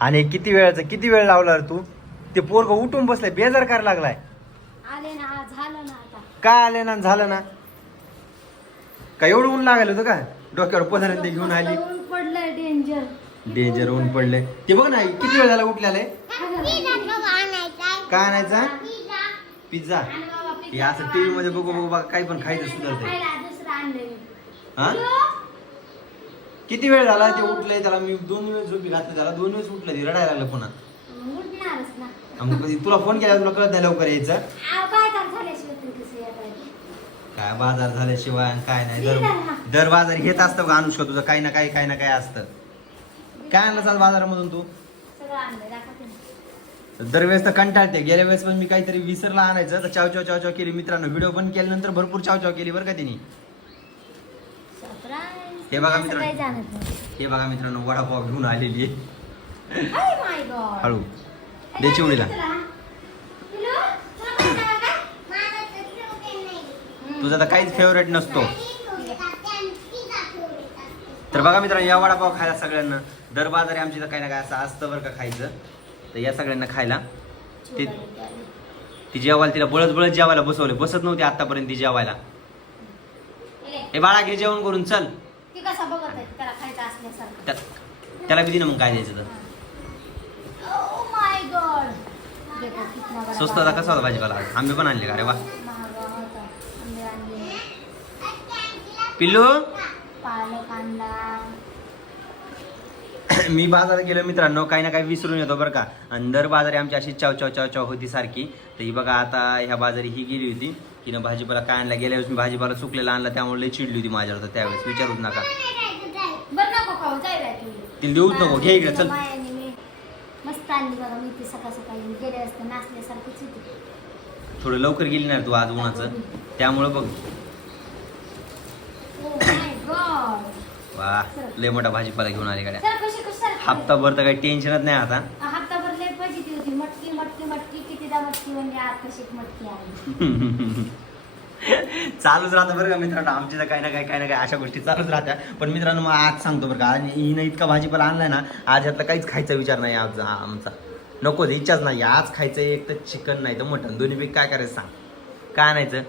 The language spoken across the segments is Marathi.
आणि किती वेळाचं किती वेळ लावला रे तू? ते पोरग उठून बसलाय बेजार करायला लागलाय. आले ना झालं ना आता. काय आले ना झालं ना? काय एवढं ऊन लागायला होतं का? डोक्यावर पदरात ते घेऊन आली. ऊन पडलंय डेंजर डेंजर ऊन पडले ते बघ ना किती वेळ झाला उठलेला आहे. काय आणायचा? पिझ्झा. हे असं टीव्ही मध्ये बघू बघू बघा काही पण खायचं सुधारते दुसरं आणलंय हा? किती वेळ झाला ते उठलंय त्याला मी दोन वेळेस झोपी घातली त्याला दोन वेळेस उठलं ते रडायला लागलं पुन्हा उठणारच ना आणि मग कधी तुला फोन केला तुला कळत नाही लवकर यायचं आव, काय तर झाल्याशिवाय तरी कसं येतायचं? काय बाजार झाल्याशिवाय आणि काय नाही दर. दर बाजार घेत असतं का अनुष्का तुझं काही ना काही काही ना काही असतं काय आणलं चाल बाजारामधून तू सगळं आणलंय दाखवते ना. दरवेळेस तर कंटाळते गेल्या वेळेस पण मी काहीतरी विसरला आणायचं तर चाव चाव चाव चाव केली मित्रांनो व्हिडिओ पण केल्यानंतर भरपूर चाव चाव केली बरं का तिने. हे बघा मित्रांनो. हे बघा मित्रांनो वडापाव घेऊन आलेली आहे. हळू. दे चिवडीला? तुझा तर काहीच फेवरेट नसतो. तर बघा मित्रांनो या वडापाव खायला सगळ्यांना दर बाजारी आमची तर काही ना काय असं असतं बरं का खायचं. तर या सगळ्यांना खायला. ते ती जेवायला तिला बळत बळत जेवायला बसवले बसत नव्हती आतापर्यंत ती जेवायला. हे बाळा घे जेवण करून चल. ती कसा बघत आहे त्याला खायचं असल्यासारखं त्या- त्याला किती ना मग काय द्यायचं तर Oh my God. देखो कितना बड़ा स्वस्त बाजार. कसा होता भाजीपाला आज? आंबे पण आणले का रे वा महागा होता. आंबे आणले. पिल्लू पालक आणला मी बाजारात गेलो मित्रांनो काही ना काही विसरून येतो बरं का आणि दर बाजारी आमची अशी चाव चाव चाव चाव होती सारखी तर ही बघा आता ह्या बाजारी ही गेली होती तिनं भाजीपाला काय आणला? गेल्या वेळेस मी भाजीपाला चुकलेला आणला त्यामुळे लई चिडली होती माझ्यावर तर त्यावेळेस. विचारूच नका. बरं नको खाऊ जाय बाय तू. तिला देऊच नको. घे इकडे चल. मायाने मी मस्त आणली बघा मी ती सकाळ सकाळी गेले असते नाचल्यासारखीच होती. थोडं लवकर गेली ना रे तू आज उन्हाचं. त्यामुळं बघ. Oh. वा लय मोठा भाजीपाला घेऊन आली गाड्या. चल कशी कशी सारखी? हप्ताभर तर काही टेन्शनच नाही आता हप्ताभर लय फजिती होती मटकी मटकी मटकी कितीदा मटकी म्हणजे मटकी आली चालूच राहतं बरं का मित्रांनो. आमची तर काही ना काही काही ना काही अशा गोष्टी चालूच राहत्या. पण मित्रांनो मग आज सांगतो बरं का. आज हिनं इतका भाजीपाला आणलाय ना आज यातला काहीच खायचा विचार नाही आज आमचा. नको इच्छाच नाही. आज खायचं एक तर चिकन नाही तर मटन. दोन्हीपैकी काय करायचं सांग. काय आणायचं?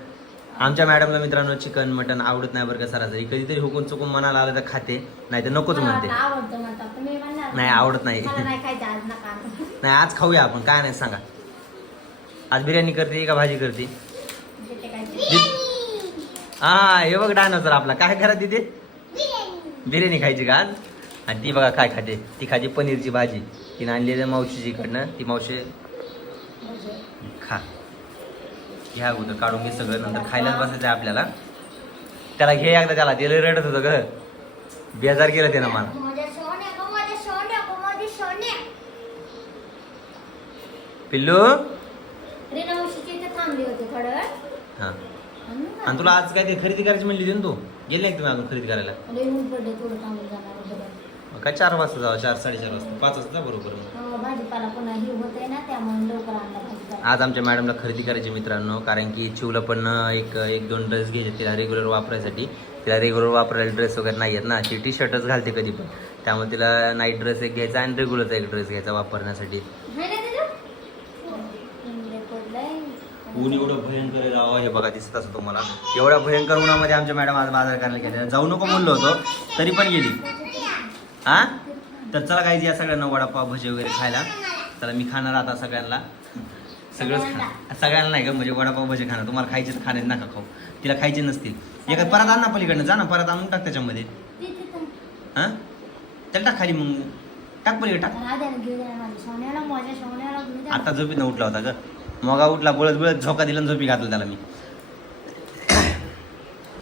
आमच्या मॅडमला मित्रांनो चिकन मटन आवडत नाही बरं का सरासरी. कधीतरी हुकून चुकून मनाला आलं तर खाते नाही तर नकोच म्हणते. आवडतं म्हणतात नाही, आवडत नाही. आणू. नाही आज खाऊया आपण. काय नाही सांगा. आज बिर्याणी करते का भाजी करते? हा हे बघ डायनोसर आपला. काय करा तिथे बिर्याणी खायची का आज? आणि ती बघा काय खाते. ती खाते पनीरची भाजी. तिने आणलेली मावशीजीकडनं ती मावशी खा. घ्या अगोदर काढून घे सगळं नंतर खायलाच बसायचं आहे आपल्याला. त्याला घे एकदा त्याला. ते रडत होतं ग. बेजार गेलं ना मला. पिल्लू? रीना मावशीच्या इथे थांबली होती थोडं वेळ. हा. म्हणून. आणि तुला आज काय ते खरेदी करायची म्हणली होती ना तू? गेले नाही तुम्ही अजून खरेदी करायला? लय ऊन पडले थोडं थांबून जाणार बरोबर मग काय चार वाजता जावं चार साडेचार वाजता. पाच वाजता बरोबर मग. हो, भाजीपाला पुन्हा ही होते ना त्यामुळे लवकर आणला भाजीपाला. आज आमच्या मॅडमला खरेदी करायची मित्रांनो कारण की चिवला पण एक एक दोन ड्रेस घ्यायचे तिला रेग्युलर वापरायसाठी. तिला रेग्युलर वापरायला ड्रेस वगैरे नाही आहेत ना ती टी शर्टच घालते कधी पण. त्यामुळे तिला नाईट ड्रेस एक घ्यायचा आणि रेग्युलरचा एक ड्रेस घ्यायचा वापरण्यासाठी ना तिथं? ऊन लय पडलंय. ऊन एवढं भयंकर आहे राव हे बघा दिसत असं तुम्हाला. एवढ्या भयंकर उन्हामध्ये आमच्या मॅडम आज बाजार करायला गेल्या जाऊ नको बोललो होतो तरी पण गेली. हा तर चला काही या सगळ्यांना वडापाव भजी वगैरे खायला. चला मी खाणार आता सगळ्यांना. सगळंच खा सगळ्यांना नाही का म्हणजे वडापाव भजी खाणार. तुम्हाला खायचे तर खाण्यात नका खाऊ. तिला खायचे नसतील. एका परत आण ना पलीकडनं. जा ना परत आणून टाक त्याच्यामध्ये. हा त्याला टाक खाली मग. टाक पलीकडे टाक. आता झोपीत उठला होता ग. मगा उठला बळत बळत झोका दिला झोपी घातला त्याला मी.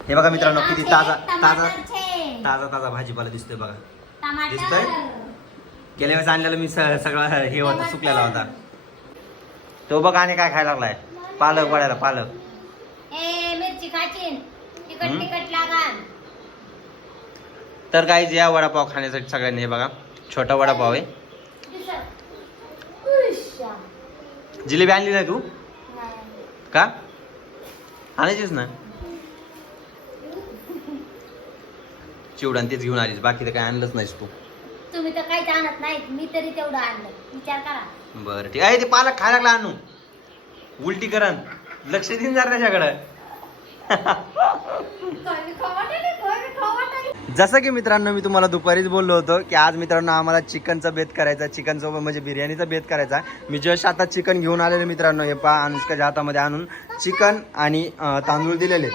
हे बघा मित्रांनो किती ताजा ताजा. ताजा ताजा भाजीपाला दिसतोय बघा. दिसतंय? गेल्या वेळेस आणलेला मी सगळा हे होता सुकलेला होता. तो बघ आणि काय खायला लागलाय? पालक पडायला पालक. तर काय या वडापाव खाण्यासाठी सगळ्यांनी हे बघा छोटा वडापाव आहे. जिलेबी आणली नाही तू? नाही. का? आणायचीच ना. चिवडा आणि तेच घेऊन आलीस. बाकी तर काय आणलंच नाहीस तू. तुम्ही तर काहीच आणत नाहीत. मी तरी तेवढं आणलं. विचार करा. बरं ठीक आहे. ते पालक खायला लागला आणू उलटी करण. लक्ष देईन जरा त्याच्याकडं. जसं की मित्रांनो मी तुम्हाला दुपारीच बोललो होतो की आज मित्रांनो आम्हाला चिकनचा बेत करायचा चिकन सोबत म्हणजे बिर्याणीचा बेत करायचा मी जस्ट आता चिकन घेऊन आलेले मित्रांनो. हे पा अनुष्काच्या हातामध्ये आणून चिकन आणि तांदूळ दिलेले.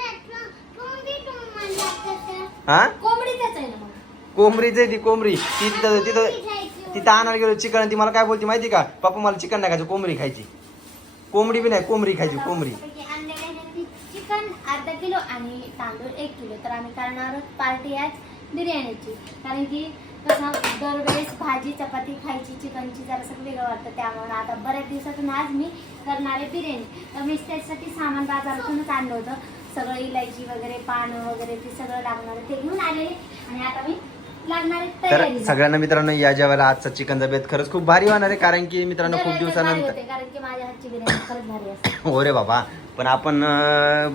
हा? कोंबडीचंच आहे कोंबरीचे ती कोंबरी ती तिथं तिथं तिथं आणायला गेलो चिकन ती मला काय बोलती माहिती का? पप्पा मला चिकन नाही खायचं कोंबडी खायची. कोंबडी बी नाही कोंबडी खायची कोंबडी पैकी आणलेले आहे ते चिकन अर्धा किलो आणि तांदूळ एक किलो. तर आम्ही करणार आहोत पार्टी आज बिर्याणीची. कारण की कसं दरवेळेस भाजी चपाती खायची चिकनची जरासं वेगळं वाटतं. त्यामुळं आता बऱ्याच दिवसातून आज मी करणार आहे बिर्याणी. तर मी त्याच्यासाठी सामान बाजारातूनच आणलं होतं. सगळं इलायची वगैरे पानं वगैरे ते सगळं लागणार ते घेऊन आलेले. आणि आता मी तर सगळ्यांना मित्रांनो या जेवायला आजचा चिकनचा बेत खरंच खूप भारी होणार आहे कारण की मित्रांनो खूप दिवसानंतर हो रे बाबा पण आपण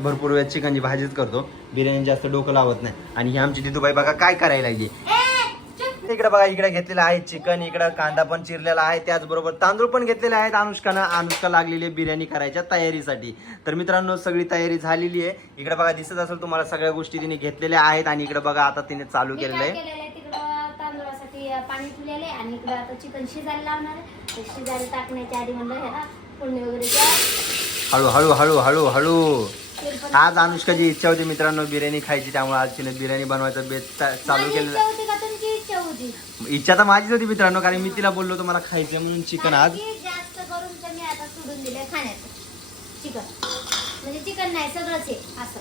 भरपूर वेळ चिकनची भाजीच करतो. बिर्याणी जास्त डोकं लावत नाही. आणि ही आमची दिदूबाई बघा काय करायला चुप. इकडे बघा इकडे घेतलेला आहे चिकन इकडे कांदा पण चिरलेला आहे त्याचबरोबर तांदूळ पण घेतलेले आहेत अनुष्कानं. अनुष्का लागलेली आहे बिर्याणी करायच्या तयारीसाठी. तर मित्रांनो सगळी तयारी झालेली आहे. इकडे बघा दिसत असेल तुम्हाला सगळ्या गोष्टी तिने घेतलेल्या आहेत आणि इकडे बघा आता तिने चालू केलेलं आहे? पाणी ठेवलेलं आहे आणि इकडं आता चिकन शिजायला लावणार आहे. शिजायला टाकण्याच्या आधी म्हणलं ह्याला फोडणी वगैरे द्या. हळू हळू हळू हळू हळू. आज अनुष्काची इच्छा होती मित्रांनो बिर्याणी खायची त्यामुळे आज तिने बिर्याणी बनवायचं बेत चा- चालू माझी केलेलं. इच्छा होती का तुमची इच्छा होती? इच्छा तर माझीच होती मित्रांनो कारण मी तिला बोललो होतो मला खायचं म्हणून चिकन आज. कारण की जास्त करून तर मी आता सोडून दिले खाण्याचं. चिकन. म्हणजे चिकन नाही सगळंच आहे असं.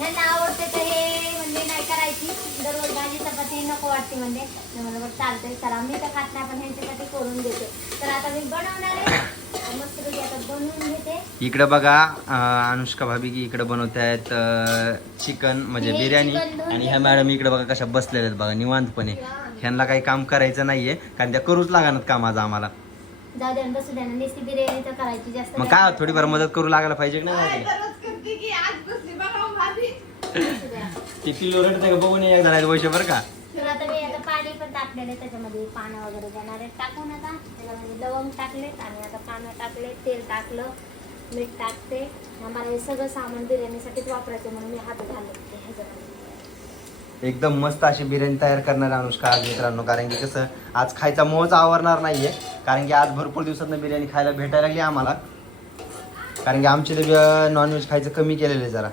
ह्यांना आवडते तर हे म्हणजे नाही करायची. दररोज भाजी चपाती नको वाटते म्हणजे. मी म्हणलं बरं चालतंय चला. मी तर खात नाही पण ह्यांच्यासाठी करून देते. तर आता मी बनवणार आहे. इकडे बघा अनुष्का भाभी की इकडे बनवत आहेत चिकन म्हणजे बिर्याणी. आणि ह्या मॅडम इकडे बघा कशा बसलेल्या आहेत बघा निवांतपणे. ह्यांना काही काम करायचं नाहीये कारण त्या करूच लागणार काम आज आम्हाला. जाऊ द्या बसू द्या ना. नुसती बिर्याणी तर करायची जास्त मग काय थोडीफार मदत करू लागायला पाहिजे की नाही बसू द्या. ती पिलो रडते का बघून एक जरा वैश बरं का? तर आता मी आता पाणी पण टाकलेलं आहे त्याच्यामध्ये पानं वगैरे देणार आहे टाकून आता त्याच्यामध्ये लवंग टाकलेत आणि आता पानं टाकले तेल टाकलं मीठ टाकते. आम्हाला हे सगळं सामान बिर्याणीसाठीच वापरायचं म्हणून मी हात घालते ह्याच्यामध्ये. एकदम मस्त अशी बिर्याणी तयार करणार अनुष्का आज मित्रांनो कारण की कसं आज खायचा मोहच आवरणार नाहीये. कारण की आज भरपूर दिवसातनं बिर्याणी खायला भेटायला लागली आम्हाला. कारण की आमचे नॉनव्हेज खायचं कमी केलेलं आहे जरा.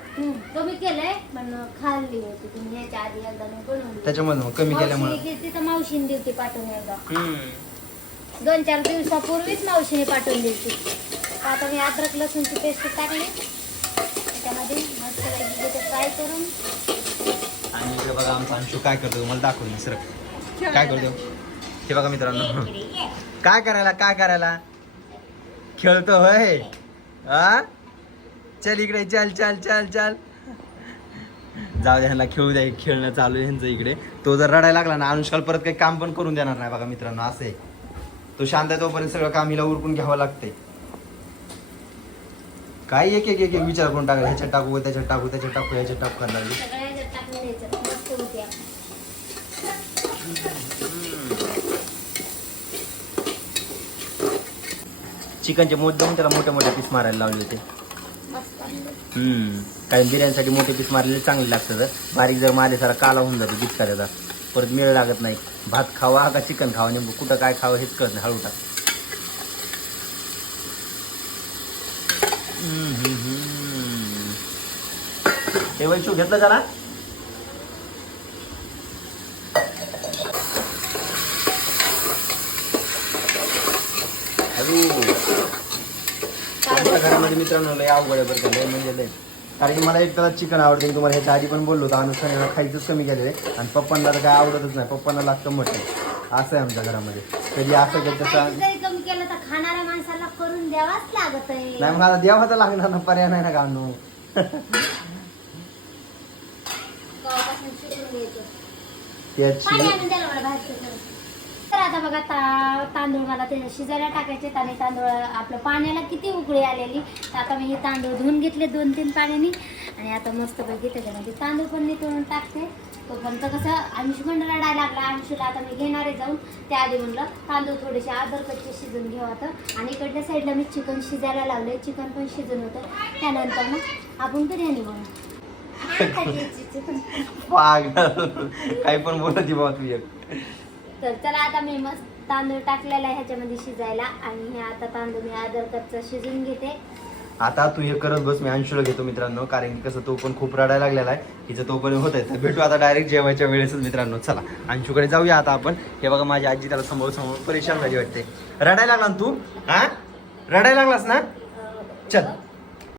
कमी केलंय पण खाल्ली होती. तुम्ही याच्या आधी एकदा मी बनवली त्याच्यामुळे मग कमी केल्यामुळे. मावशी तिथं मावशीने दिली पाठवून एकदा. हम्म. दोन चार दिवसापूर्वीच मावशीने पाठवून दिली आता मी अद्रक लसूणची पेस्ट टाकली. त्याच्यामध्ये मस्त फ्राय करून. आणि इकडे बघा आमचा अंशू काय करतो मला दाखवून सर काय करतो? हे बघा मित्रांनो. काय करायला काय करायला? खेळतो होय. हा चल इकडे चल चल चल चल जाऊ दे ह्यांना खेळू द्या खेळणं चालू आहे ह्यांचं इकडे तो जर रडायला लागला ना अनुष्काल परत काही काम पण करून देणार नाही बघा मित्रांनो असं आहे तो शांत आहे तोपर्यंत सगळं काम हिला उरकून घ्यावं लागतंय काय एक एक एक एक विचार करून टाका ह्याच्यात टाकू त्याच्यात टाकू त्याच्यात टाकू ह्याच्यात टाकू करायला लागली. सगळ्या ह्याच्यात टाकून द्यायचं मस्त होते चिकनचे मोठ देऊन त्याला मोठे मोठे पीस मारायला लावले होते. हम्म. कारण बिर्याणीसाठी मोठे पीस मारलेले चांगले लागतं तर बारीक जर मारले सारा काला होऊन जातो किचका त्याचा परत मेळ लागत नाही. भात खावा का चिकन खावा? नेमकं कुठं काय खावं हेच कळत नाही हळू टाक. हम्म, हम्म, हम्म. घेतलं जरा हॅलो आमच्या घरामध्ये मित्रांनो लय अवघड आहे बरं का लय म्हणजे लय. कारण की मला एक त्याला चिकन आवडते तुम्हाला ह्याच्या आधी पण बोललो होतो अनुष्ठान खायचंच कमी केलेलं आहे. आणि पप्पांना तर काय आवडतच नाही पप्पांना लागतं मटण. असं आहे आमच्या घरामध्ये. कधी असं तसं काही जरी कमी केलं तर खाणाऱ्या माणसाला करून द्यावाच लागत आहे नाही मग आता देवाचा लागणार ना पर्याय नाही ना का आणू कवापासून शिकून घ्यायचं. त्याची पाणी आणून द्यायला मला बाहेर शिकून. तर आता बघा ता तांदूळ मला ते शिजायला टाकायचे आणि तांदूळ आपलं पाण्याला किती उकळी आलेली. तर आता मी हे तांदूळ धुवून घेतले दोन तीन पाण्याने. आणि आता मस्त पैकी त्याच्यामध्ये तांदूळ पण नितळून टाकते. तोपर्यंत कसं आयुष पण रडायला लागला. आयुषला आता मी घेणारे जाऊन त्याआधी म्हणलं तांदूळ थोडेसे आदरकच्चे शिजून घेऊ आता. आणि इकडल्या साईडला मी चिकन शिजायला लावले चिकन पण शिजून होतं. त्यानंतर मग आपण बिर्याणी बनवू. काही पण बोलत बाबा तुझ्या तर चला आता मी मस्त तांदूळ टाकलेला आहे ह्याच्यामध्ये शिजायला आणि हे आता तांदूळ मी आदर कच्चा शिजून घेते. आता तू हे करत बस मी अंशूला घेतो मित्रांनो कारण की कसं तो पण खूप रडायला लागलेला आहे. हिचं तो पण होत आहे तर भेटू आता डायरेक्ट जेवायच्या वेळेसच मित्रांनो. चला अंशूकडे जाऊया आता आपण. हे बघा माझी आजी त्याला समोर समोर परेशान झाली वाटते. रडायला लागला ना तू? हा? रडायला लागलास ना? चल.